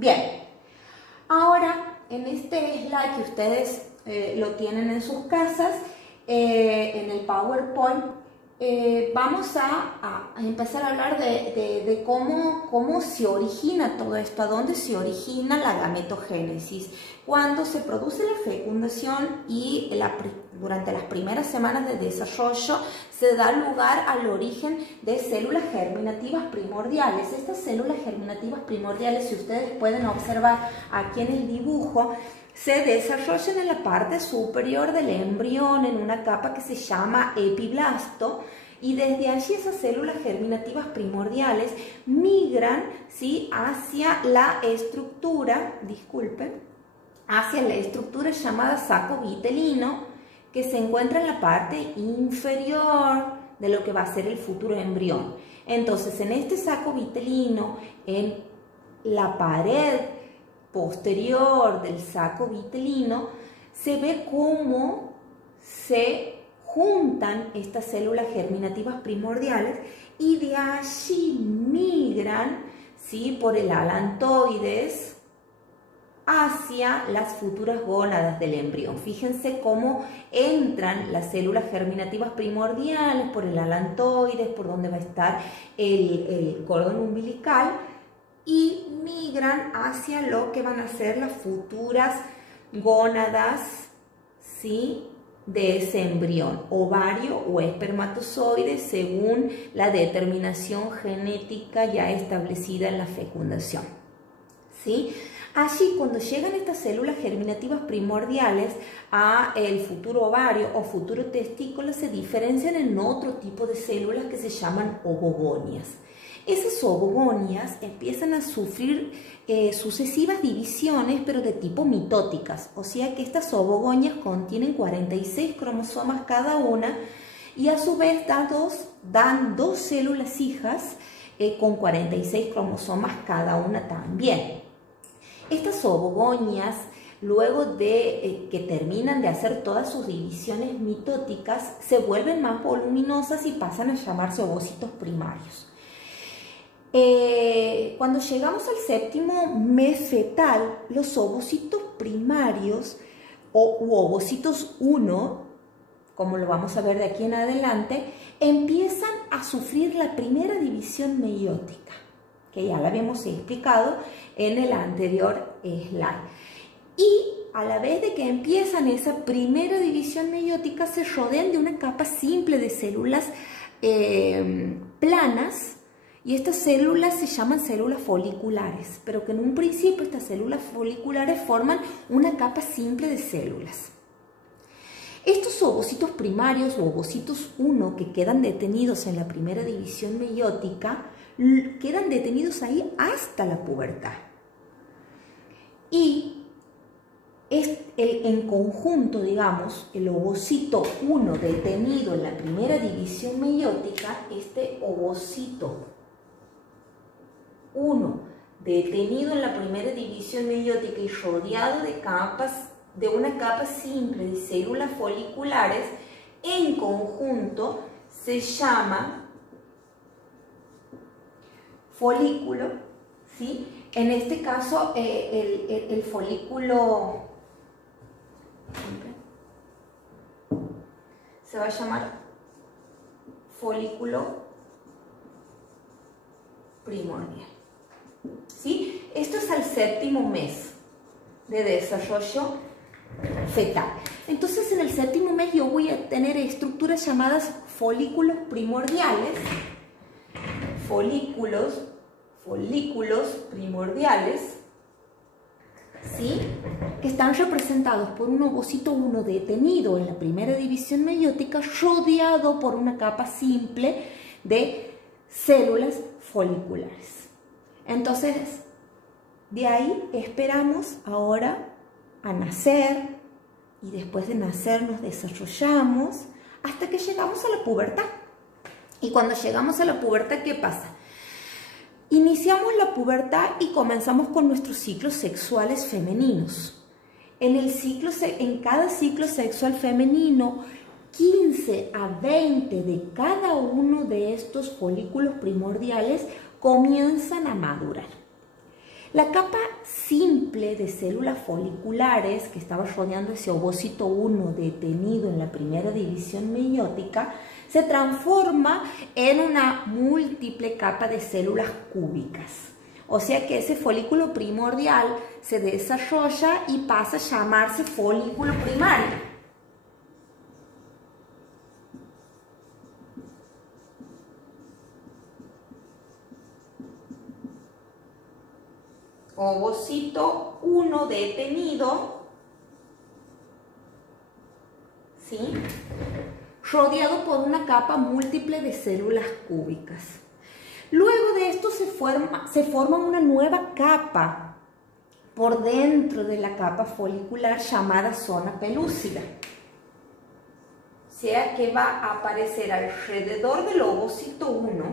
Bien, ahora en este slide que ustedes lo tienen en sus casas, en el PowerPoint, vamos a empezar a hablar de cómo se origina todo esto, a dónde se origina la gametogénesis, cuando se produce la fecundación y durante las primeras semanas de desarrollo se da lugar al origen de células germinativas primordiales. Estas células germinativas primordiales, si ustedes pueden observar aquí en el dibujo, se desarrollan en la parte superior del embrión en una capa que se llama epiblasto, y desde allí esas células germinativas primordiales migran, ¿sí?, hacia la estructura, hacia la estructura llamada saco vitelino, que se encuentra en la parte inferior de lo que va a ser el futuro embrión. Entonces, en este saco vitelino, en la pared posterior del saco vitelino, se ve cómo se juntan estas células germinativas primordiales y de allí migran, ¿sí?, por el alantoides hacia las futuras gónadas del embrión. Fíjense cómo entran las células germinativas primordiales por el alantoides, por donde va a estar el cordón umbilical, y migran hacia lo que van a ser las futuras gónadas, ¿sí?, de ese embrión, ovario o espermatozoide, según la determinación genética ya establecida en la fecundación, ¿sí? Allí, cuando llegan estas células germinativas primordiales a el futuro ovario o futuro testículo, se diferencian en otro tipo de células que se llaman ovogonias. Esas ovogonias empiezan a sufrir sucesivas divisiones, pero de tipo mitóticas, o sea que estas ovogonias contienen 46 cromosomas cada una, y a su vez dan dos células hijas con 46 cromosomas cada una también. Estas ovogonias, luego de que terminan de hacer todas sus divisiones mitóticas, se vuelven más voluminosas y pasan a llamarse ovocitos primarios. Cuando llegamos al séptimo mes fetal, los ovocitos primarios u ovocitos 1, como lo vamos a ver de aquí en adelante, empiezan a sufrir la primera división meiótica, que ya la habíamos explicado en el anterior slide. Y a la vez de que empiezan esa primera división meiótica, se rodean de una capa simple de células planas, y estas células se llaman células foliculares, pero que en un principio estas células foliculares forman una capa simple de células. Estos ovocitos primarios o ovocitos 1 que quedan detenidos en la primera división meiótica, quedan detenidos ahí hasta la pubertad. Y en conjunto, digamos, el ovocito 1 detenido en la primera división meiótica, este ovocito 1 detenido en la primera división meiótica y rodeado de una capa simple de células foliculares, en conjunto se llama folículo, ¿sí? En este caso el folículo se va a llamar folículo primordial, ¿sí? Esto es al séptimo mes de desarrollo fetal. Entonces, en el séptimo mes yo voy a tener estructuras llamadas folículos primordiales, folículos primordiales, ¿sí?, que están representados por un ovocito 1 detenido en la primera división meiótica, rodeado por una capa simple de células foliculares. Entonces, de ahí esperamos ahora a nacer, y después de nacer nos desarrollamos hasta que llegamos a la pubertad. Y cuando llegamos a la pubertad, ¿qué pasa? Iniciamos la pubertad y comenzamos con nuestros ciclos sexuales femeninos. En cada ciclo sexual femenino, 15 a 20 de cada uno de estos folículos primordiales comienzan a madurar. La capa simple de células foliculares que estaba rodeando ese ovocito 1 detenido en la primera división meiótica se transforma en una múltiple capa de células cúbicas. O sea que ese folículo primordial se desarrolla y pasa a llamarse folículo primario. Ovocito 1 detenido, ¿sí?, rodeado por una capa múltiple de células cúbicas. Luego de esto se forma una nueva capa por dentro de la capa folicular llamada zona pelúcida. O sea que va a aparecer alrededor del ovocito 1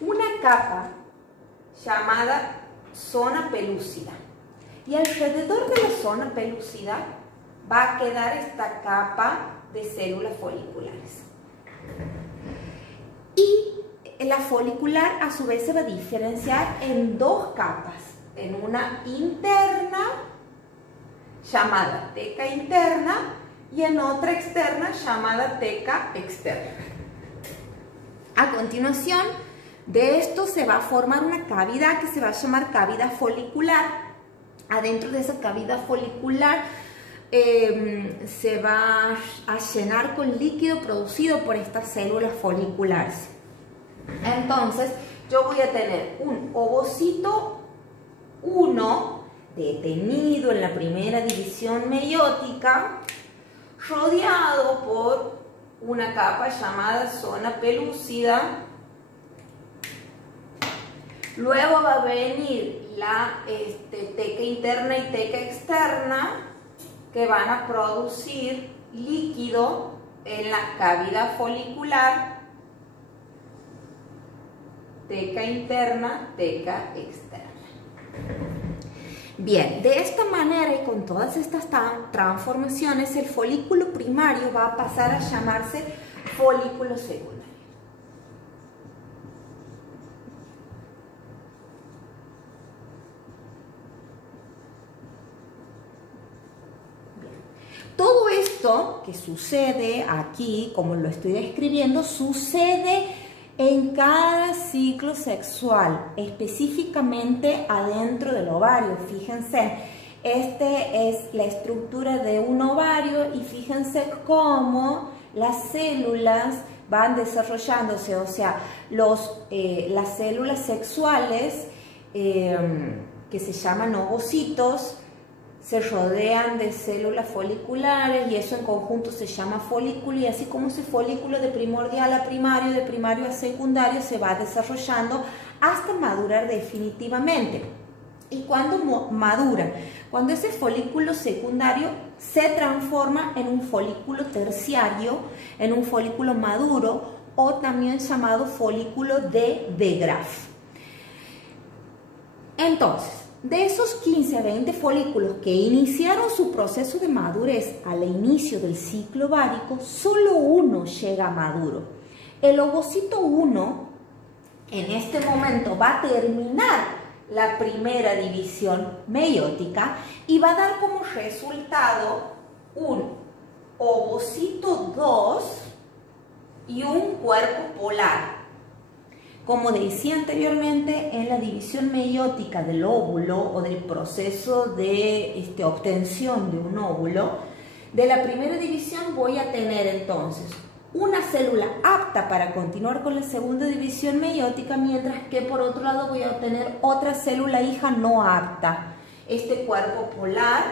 una capa llamada zona pelúcida. Y alrededor de la zona pelúcida va a quedar esta capa de células foliculares. Y la folicular a su vez se va a diferenciar en dos capas, en una interna llamada teca interna y en otra externa llamada teca externa. A continuación de esto se va a formar una cavidad que se va a llamar cavidad folicular. Adentro de esa cavidad folicular se va a llenar con líquido producido por estas células foliculares. Entonces yo voy a tener un ovocito 1 detenido en la primera división meiótica, rodeado por una capa llamada zona pelúcida. Luego va a venir la teca interna y teca externa, que van a producir líquido en la cavidad folicular, teca interna, teca externa. Bien, de esta manera y con todas estas transformaciones, el folículo primario va a pasar a llamarse folículo secundario. Todo esto que sucede aquí, como lo estoy describiendo, sucede en cada ciclo sexual, específicamente adentro del ovario. Fíjense, este es la estructura de un ovario y fíjense cómo las células van desarrollándose, o sea, las células sexuales que se llaman ovocitos, se rodean de células foliculares y eso en conjunto se llama folículo, y así como ese folículo de primordial a primario, de primario a secundario, se va desarrollando hasta madurar definitivamente. ¿Y cuándo madura? Cuando ese folículo secundario se transforma en un folículo terciario, en un folículo maduro, o también llamado folículo de de Graaff. Entonces, de esos 15 a 20 folículos que iniciaron su proceso de madurez al inicio del ciclo ovárico, solo uno llega maduro. El ovocito 1 en este momento va a terminar la primera división meiótica y va a dar como resultado un ovocito 2 y un cuerpo polar. Como decía anteriormente, en la división meiótica del óvulo o del proceso de obtención de un óvulo, de la primera división voy a tener entonces una célula apta para continuar con la segunda división meiótica, mientras que por otro lado voy a obtener otra célula hija no apta. Este cuerpo polar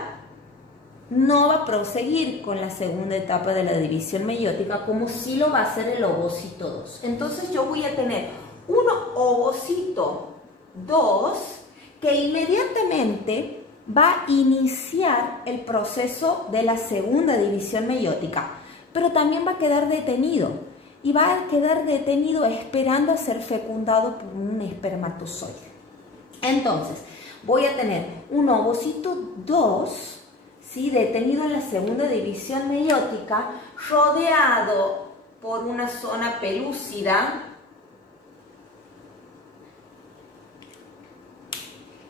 no va a proseguir con la segunda etapa de la división meiótica como sí lo va a hacer el ovocito 2. Entonces yo voy a tener un ovocito 2 que inmediatamente va a iniciar el proceso de la segunda división meiótica, pero también va a quedar detenido y va a quedar detenido esperando a ser fecundado por un espermatozoide. Entonces voy a tener un ovocito 2, ¿sí?, detenido en la segunda división meiótica, rodeado por una zona pelúcida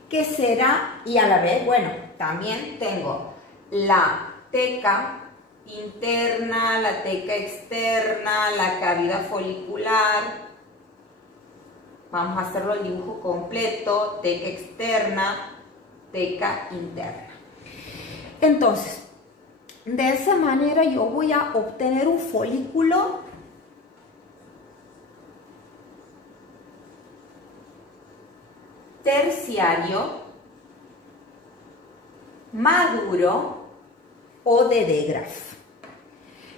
que será, y a la vez, bueno, también tengo la teca interna, la teca externa, la cavidad folicular. Vamos a hacerlo el dibujo completo, teca externa, teca interna. Entonces, de esa manera yo voy a obtener un folículo terciario maduro o de de Graaf.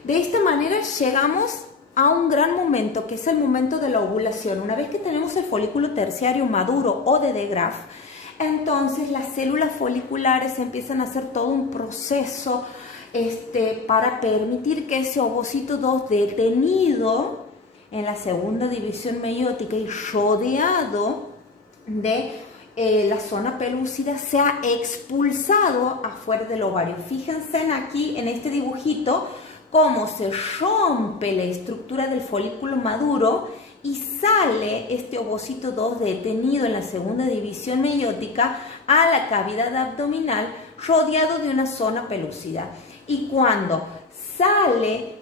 De esta manera llegamos a un gran momento, que es el momento de la ovulación. Una vez que tenemos el folículo terciario maduro o de Graaf, entonces las células foliculares empiezan a hacer todo un proceso para permitir que ese ovocito 2 detenido en la segunda división meiótica y rodeado de la zona pelúcida sea expulsado afuera del ovario. Fíjense aquí en este dibujito cómo se rompe la estructura del folículo maduro y sale este ovocito 2 detenido en la segunda división meiótica a la cavidad abdominal rodeado de una zona pelúcida. Y cuando sale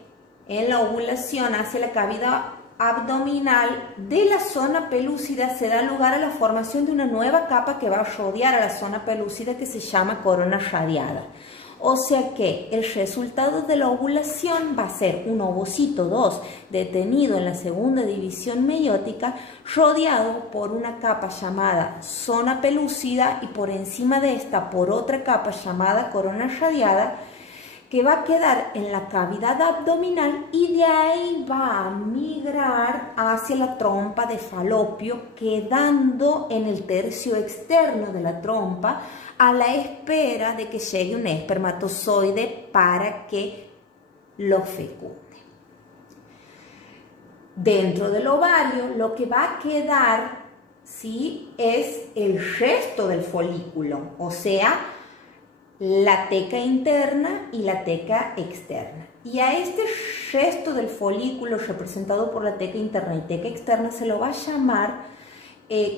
en la ovulación hacia la cavidad abdominal de la zona pelúcida, se da lugar a la formación de una nueva capa que va a rodear a la zona pelúcida, que se llama corona radiada. O sea que el resultado de la ovulación va a ser un ovocito 2 detenido en la segunda división meiótica, rodeado por una capa llamada zona pelúcida y por encima de esta por otra capa llamada corona radiada, que va a quedar en la cavidad abdominal y de ahí va a migrar hacia la trompa de falopio, quedando en el tercio externo de la trompa a la espera de que llegue un espermatozoide para que lo fecunde. Dentro del ovario lo que va a quedar, ¿sí?, es el resto del folículo, o sea, la teca interna y la teca externa. Y a este resto del folículo representado por la teca interna y teca externa se lo va a llamar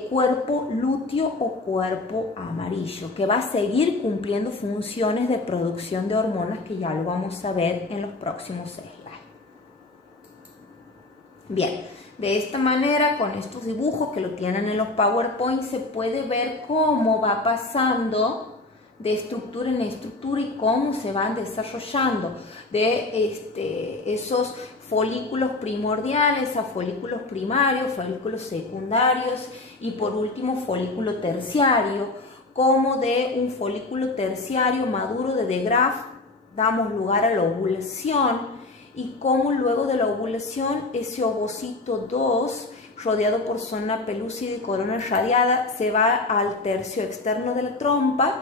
cuerpo lúteo o cuerpo amarillo, que va a seguir cumpliendo funciones de producción de hormonas, que ya lo vamos a ver en los próximos slides. Bien, de esta manera, con estos dibujos que lo tienen en los PowerPoint, se puede ver cómo va pasando de estructura en estructura y cómo se van desarrollando de esos folículos primordiales a folículos primarios, folículos secundarios y por último folículo terciario, como de un folículo terciario maduro de Graaf damos lugar a la ovulación y cómo luego de la ovulación ese ovocito 2 rodeado por zona pelúcida y corona radiada se va al tercio externo de la trompa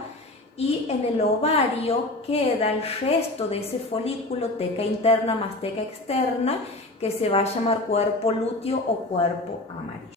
y en el ovario queda el resto de ese folículo, teca interna más teca externa, que se va a llamar cuerpo lúteo o cuerpo amarillo.